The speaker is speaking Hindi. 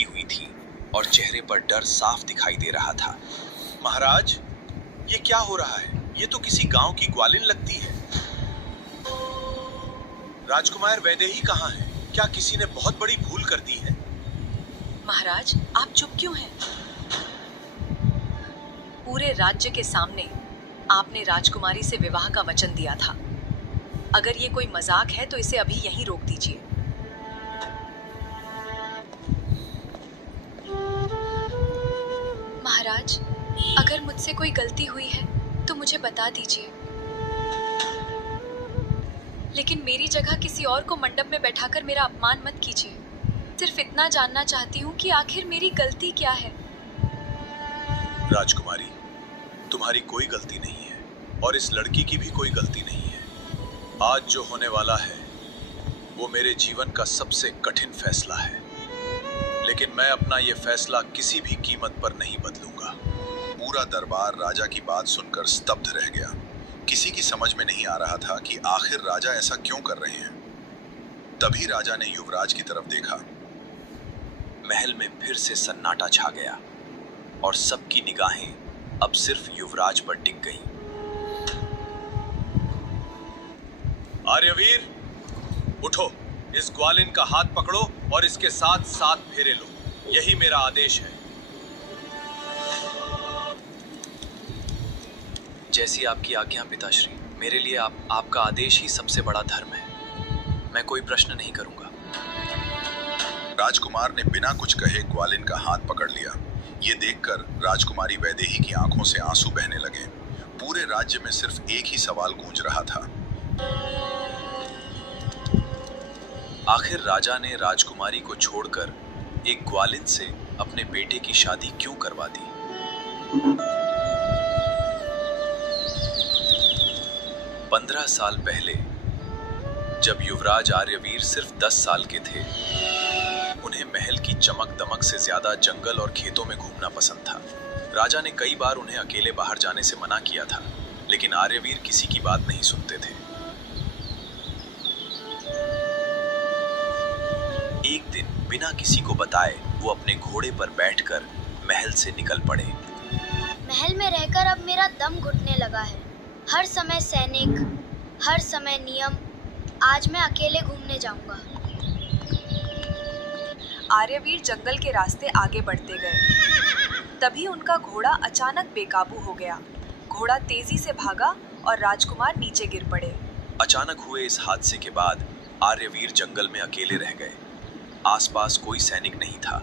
झुकी हुई थी और चेहरे पर डर साफ दिखाई दे रहा था। महाराज, ये क्या हो रहा है? ये तो किसी गांव की ग्वालिन लगती है। राजकुमार वैदेही कहाँ है? क्या किसी ने बहुत बड़ी भूल कर दी है? महाराज, आप चुप क्यों हैं? पूरे राज्य के सामने आपने राजकुमारी से विवाह का वचन दिया था। अगर ये कोई मजाक है तो इसे अभी यहीं रोक दीजिए। महाराज, अगर मुझसे कोई गलती हुई है तो मुझे बता दीजिए, लेकिन मेरी जगह किसी और को मंडप में बैठाकर मेरा अपमान मत कीजिए। सिर्फ इतना जानना चाहती हूँ कि आखिर मेरी गलती क्या है। राजकुमारी, तुम्हारी कोई गलती नहीं है और इस लड़की की भी कोई गलती नहीं है। आज जो होने वाला है वो मेरे जीवन का सबसे कठिन फैसला है, लेकिन मैं अपना ये फैसला किसी भी कीमत पर नहीं बदलूंगा। पूरा दरबार राजा की बात सुनकर स्तब्ध रह गया। किसी की समझ में नहीं आ रहा था कि आखिर राजा ऐसा क्यों कर रहे हैं। तभी राजा ने युवराज की तरफ देखा। महल में फिर से सन्नाटा छा गया और सबकी निगाहें अब सिर्फ युवराज पर टिक गईं। आर्यवीर, उठो, इस ग्वालिन का हाथ पकड़ो और इसके साथ 7 फेरे लो। यही मेरा आदेश है। जैसी आपकी आज्ञा पिताश्री। मेरे लिए आपका आदेश ही सबसे बड़ा धर्म है। मैं कोई प्रश्न नहीं करूंगा। राजकुमार ने बिना कुछ कहे ग्वालिन का हाथ पकड़ लिया। ये देखकर राजकुमारी वैदेही की आंखों से आंसू बहने लगे। पूरे राज्य में सिर्फ एक ही सवाल गूंज रहा था। आखिर राजा ने राजकुमारी को छोड़कर एक ग्वालिन से अपने बेटे की शादी क्यों करवा दी? 15 साल पहले जब युवराज आर्यवीर सिर्फ 10 साल के थे, उन्हें महल की चमक दमक से ज्यादा जंगल और खेतों में घूमना पसंद था। राजा ने कई बार उन्हें अकेले बाहर जाने से मना किया था, लेकिन आर्यवीर किसी की बात नहीं सुनते थे। एक दिन बिना किसी को बताए वो अपने घोड़े पर बैठकर महल से निकल पड़े। महल में रहकर अब मेरा दम घुटने लगा है। हर समय सैनिक, हर समय नियम। आज मैं अकेले घूमने जाऊंगा। आर्यवीर जंगल के रास्ते आगे बढ़ते गए। तभी उनका घोड़ा अचानक बेकाबू हो गया। घोड़ा तेजी से भागा और राजकुमार नीचे गिर पड़े। अचानक हुए इस हादसे के बाद आर्यवीर जंगल में अकेले रह गए। आसपास कोई सैनिक नहीं था।